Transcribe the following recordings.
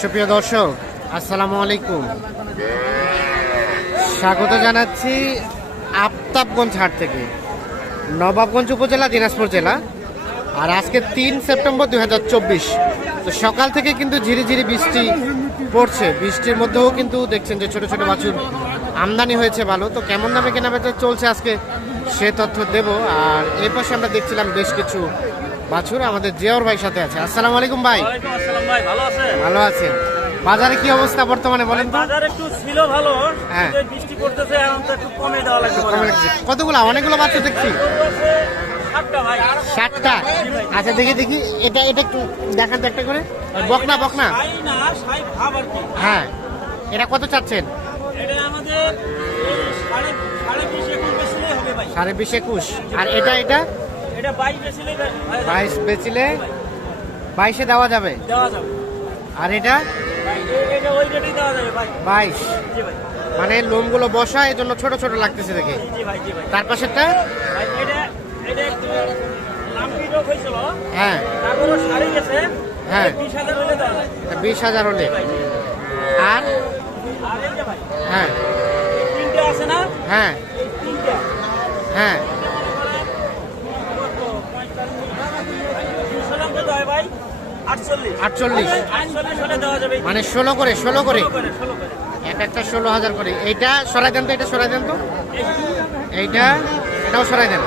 সুপ্রিয় দর্শক, আসসালামু আলাইকুম। স্বাগত জানাচ্ছি আফতাবগঞ্জ হাট থেকে। নবাবগঞ্জ উপজেলা, দিনাজপুর জেলা। আর আজকে তিন সেপ্টেম্বর দু হাজার চব্বিশ। তো সকাল থেকে কিন্তু ঝিরিঝিরি বৃষ্টি পড়ছে। বৃষ্টির মধ্যেও কিন্তু দেখছেন যে ছোট ছোট বাছুর আমদানি হয়েছে ভালো। তো কেমন দামে কেনাবেচা চলছে আজকে, সে তথ্য দেব। আর এই পাশে আমরা দেখছিলাম বেশ কিছু বাছুর আমাদের জিয়াউর ভাই সাথে আছে। আসসালামু আলাইকুম ভাই। আসসালাম ভাই ভালো আছে ভালো আছেন। বাজারে কি অবস্থা বর্তমানে বলেন তো? বাজার একটু ছিল ভালো হ্যাঁ। বৃষ্টি পড়তেছে এখন তো একটু কমে দেওয়া লাগবে কতগুলো? অনেকগুলো বাচ্চা দেখছি। ষাটটা আচ্ছা দেখি দেখি। এটা এটা একটু দেখান তো একটা করে। বকনা বকনা। হ্যাঁ। এটা কত চাচ্ছেন? সাড়ে বিশ একুশ। আর এটা এটা? এটা বাইশ বেশিলেই ভাই বাইশ বেচিলে বাইশে দেওয়া যাবে? দেওয়া যাবে। আর এটা? এটা ওই রেটেই দেওয়া যাবে ভাই বাইশ। জি ভাই। মানে লোমগুলো বসা এই জন্য ছোট ছোট লাগতেছে দেখে। জি ভাই জি ভাই। তার পাশেরটা? এটা এটা একটু লাম্পি রোগ হয়েছিল। হ্যাঁ। সারে গেছে। হ্যাঁ। বিশ হাজার হলে দেওয়া যায় হলে। আর? আর এই যে ভাই হ্যাঁ। তিনটে আছে না? হ্যাঁ। এই তিনটে হ্যাঁ। আটচল্লিশ। মানে ষোলো করে ষোলো করে? এক একটা ষোলো হাজার করে। এইটা সরাই দেন তো এটা সরাই দেন তো। এইটা এটাও সরাই দেন।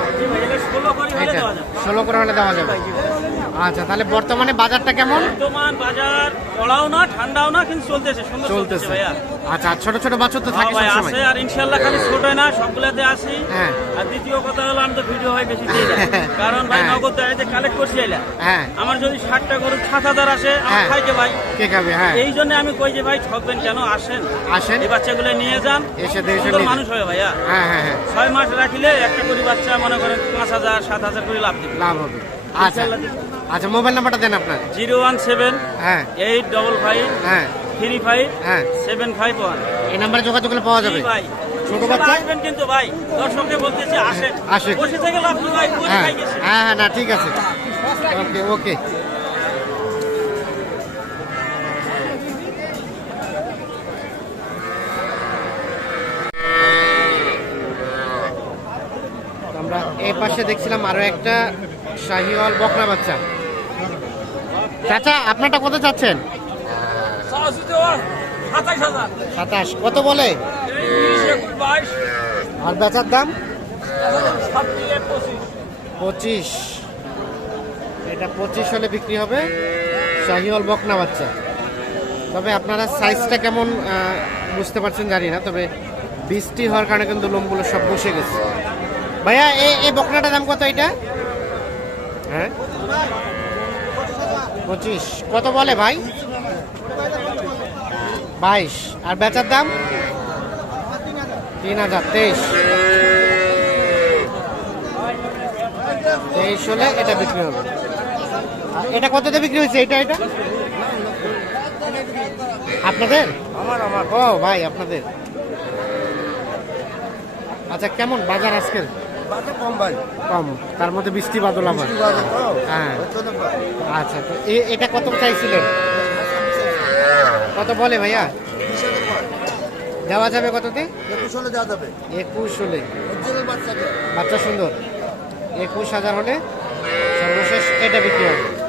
এইটা ষোলো করে হলে দেওয়া যাবে। আচ্ছা তাহলে বর্তমানে বাজারটা কেমন? বর্তমান বাজার চড়াও না ঠান্ডাও না কিন্তু চলতেছে সুন্দর চলতেছে ভাইয়া। আচ্ছা ছোট ছোট বাচ্চা তো হ্যাঁ থাকে ভাই সবসময়। আছে আর ইনশাল্লাহ খালি ছোট না সবগুলাতে আসি হ্যাঁ। আর দ্বিতীয় কথা হলো আমি তো ভিডিও হয় বেশি দিই না। কারণ ভাই হ্যাঁ। নগদ দাঁড়িয়ে কালেক্ট করছি এলা হ্যাঁ। আমার যদি ষাটটা গরু সাত হাজার আসে আমার হ্যাঁ। খাইকে ভাই। কে খাবে? হ্যাঁ। এই জন্য আমি কই যে ভাই ঠকবেন কেন? আসেন। আসেন। এই বাচ্চাগুলো নিয়ে যান। এসে নিয়ে মানুষ হবে ভাইয়া। হ্যাঁ হ্যাঁ হ্যাঁ। ছয় মাস রাখিলে একটা করে বাচ্চা মনে করেন পাঁচ হাজার সাত হাজার করে লাভ দিবে। লাভ হবে। আচ্ছা। আচ্ছা মোবাইল নাম্বারটা দেন আপনার। জিরো ওয়ান সেভেন হ্যাঁ। এইট ডবল ফাইভ হ্যাঁ। থ্রি ফাইভ হ্যাঁ। Seven five one. এই নাম্বারে যোগাযোগ করলে পাওয়া যাবে। ভাই। ছোট ছোট বাচ্চা? আসবেন কিন্তু ভাই। দর্শককে বলতেছে আসেন। আসেন। বসে থেকে লাভ নেই ভাই হ্যাঁ। হ্যাঁ হ্যাঁ না ঠিক আছে। ওকে ওকে। আমরা এই পাশে দেখছিলাম আরও একটা শাহিওয়াল বকরা বাচ্চা। চাচা, আপনারটা কত চাচ্ছেন? সাতাশ। কত বলে? আর বেচার দাম? পঁচিশ। এটা পঁচিশ হলে বিক্রি হবে শাহিওয়াল বকনা বাচ্চা। তবে আপনারা সাইজটা কেমন বুঝতে পারছেন জানি না, তবে বৃষ্টি হওয়ার কারণে কিন্তু লোমগুলো সব বসে গেছে। ভাইয়া এই বকনাটার দাম কত এটা? হ্যাঁ? পঁচিশ। কত বলে ভাই? বাইশ। আর বেচার দাম? তিন হাজার। তেইশ। তেইশ হলে এটা বিক্রি হবে। এটা কততে বিক্রি হয়েছে? এটা এটা আপনাদের? আমার আমার। ও ভাই আপনাদের। আচ্ছা কেমন বাজার আজকের? কম ভাই। কম। তার মধ্যে বৃষ্টি বাদল আবার। হ্যাঁ। আচ্ছা তো এ- এটা কত চাইছিলেন? কত বলে ভাইয়া? দেওয়া যাবে কততে? একুশ হলে দেওয়া যাবে। একুশ হলে। বাচ্চা সুন্দর। একুশ হাজার হলে সর্বশেষ এটা বিক্রি হবে।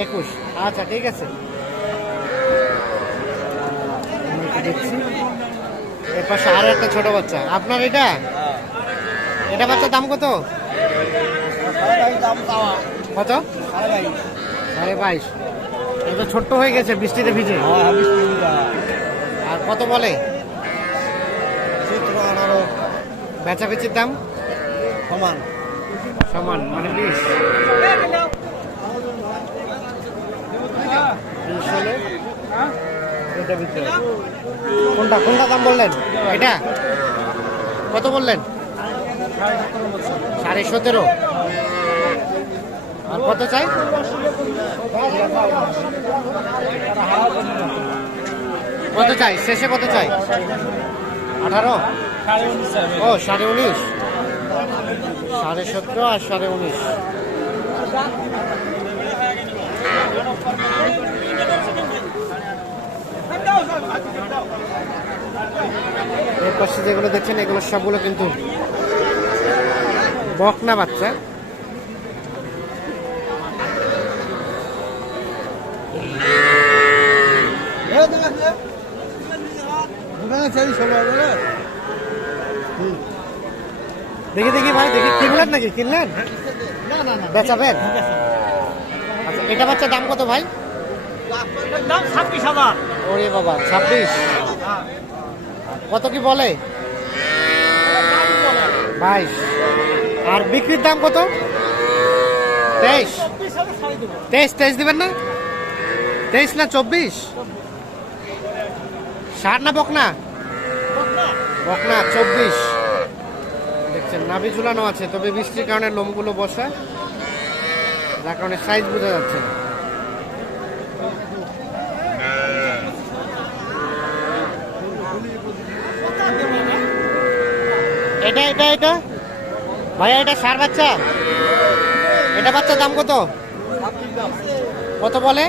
একুশ। আচ্ছা ঠিক আছে। দেখছি। পাশে আরও একটা ছোট বাচ্চা। আপনার এটা? এটা বাচ্চার দাম কত? কত? সাড়ে বাইশ। এটা ছোট্ট হয়ে গেছে বৃষ্টিতে ভিজে। আর কত বলে? আনারো বেচাবেচির দাম? সমান। সমান মানে বিশ। বিশ হলে? কোনটা কোনটা দাম বললেন? এটা? কত বললেন? সাড়ে সতেরো। আর কত চাই? কত চাই? শেষে কত চাই? আঠারো? ও, সাড়ে উনিশ। সাড়ে সতেরো আর সাড়ে উনিশ। এর পাশে যেগুলো দেখছেন, এগুলো সবগুলো কিন্তু বকনা বাচ্চা। দেখি দেখি ভাই, দেখি, কিনলেন নাকি? কিনলেন? বেচাবেন আচ্ছা এটা বাচ্চার দাম কত ভাই? দাম ছাব্বিশ হাজার। ওরে বাবা, ছাব্বিশ। কত কি বলে? বাইশ। আর বিক্রির দাম কত? তেইশ। তেইশ তেইশ দিবেন না? তেইশ না চব্বিশ? ষাট না বকনা? বকনা, চব্বিশ। দেখছেন নাভি ঝুলানো আছে, তবে বৃষ্টির কারণে লোমগুলো বসা। যার কারণে সাইজ বোঝা যাচ্ছে না। এটা এটা এটা? ভাইয়া, এটা সার বাচ্চা? এটা বাচ্চার দাম কত? কত বলে?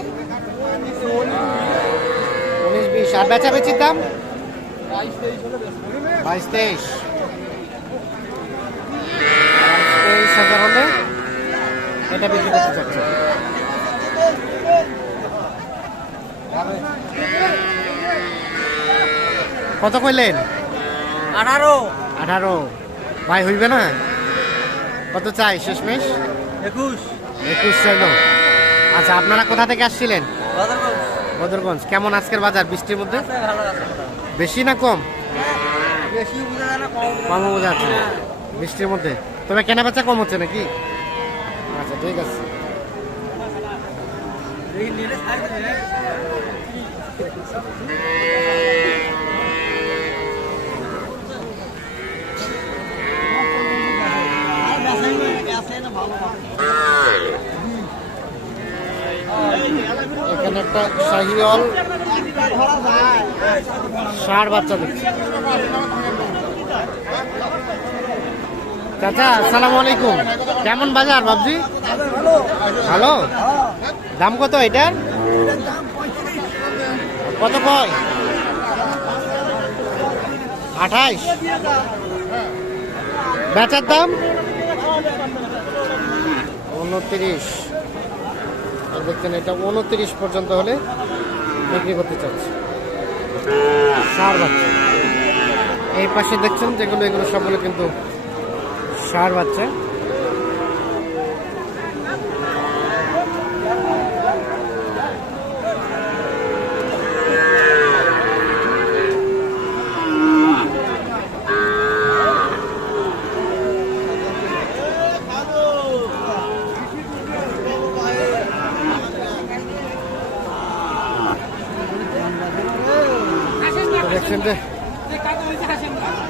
উনিশ, বিশ। আর বেচা বেচির দাম? বাইশ, তেইশ। তেইশ হলে এটা বিক্রি চাচ্ছে। কত কইলেন? আঠারো। আঠারো। ভাই হইবে না? কত চাই? শেষমেশ? একুশ। একুশ চাইল। আচ্ছা আপনারা কোথা থেকে আসছিলেন? বদরগঞ্জ। কেমন আজকের বাজার বৃষ্টির মধ্যে? বেশি না কম? বেশি না কম। কম বোঝা যাচ্ছে। বৃষ্টির মধ্যে। তবে কেনা বেচা কম হচ্ছে নাকি? আচ্ছা ঠিক আছে। এই নিলে ছাড়ি দেবে এখানে একটা শাহিওয়াল ষাঁড় বাচ্চা চাচা, আসসালামু আলাইকুম। কেমন বাজার বাবজি ভালো? দাম কত এটার? কত কয়? আঠাইশ বেচার দাম? উনত্রিশ। দেখছেন, এটা উনত্রিশ পর্যন্ত হলে বিক্রি করতে চাচ্ছি। সার বাচ্চা। এই পাশে দেখছেন যেগুলো, এগুলো সবগুলো কিন্তু সার বাচ্চা। দেখছেন যে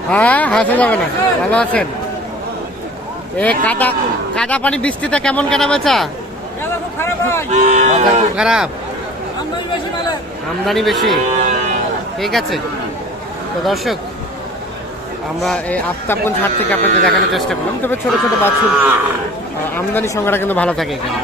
হ্যাঁ হাসা যাবে না। ভালো আছেন? এ, কাদা কাদা পানি বৃষ্টিতে কেমন কেনা বেচা? খুব খারাপ। আমদানি বেশি। মেলে আমদানি বেশি ঠিক আছে। তো দর্শক, আমরা এই আফতাবগঞ্জ হাট থেকে আপনাদের দেখানোর চেষ্টা করলাম। তবে ছোট ছোট বাছুর আমদানি সংখ্যাটা কিন্তু ভালো থাকে এখানে।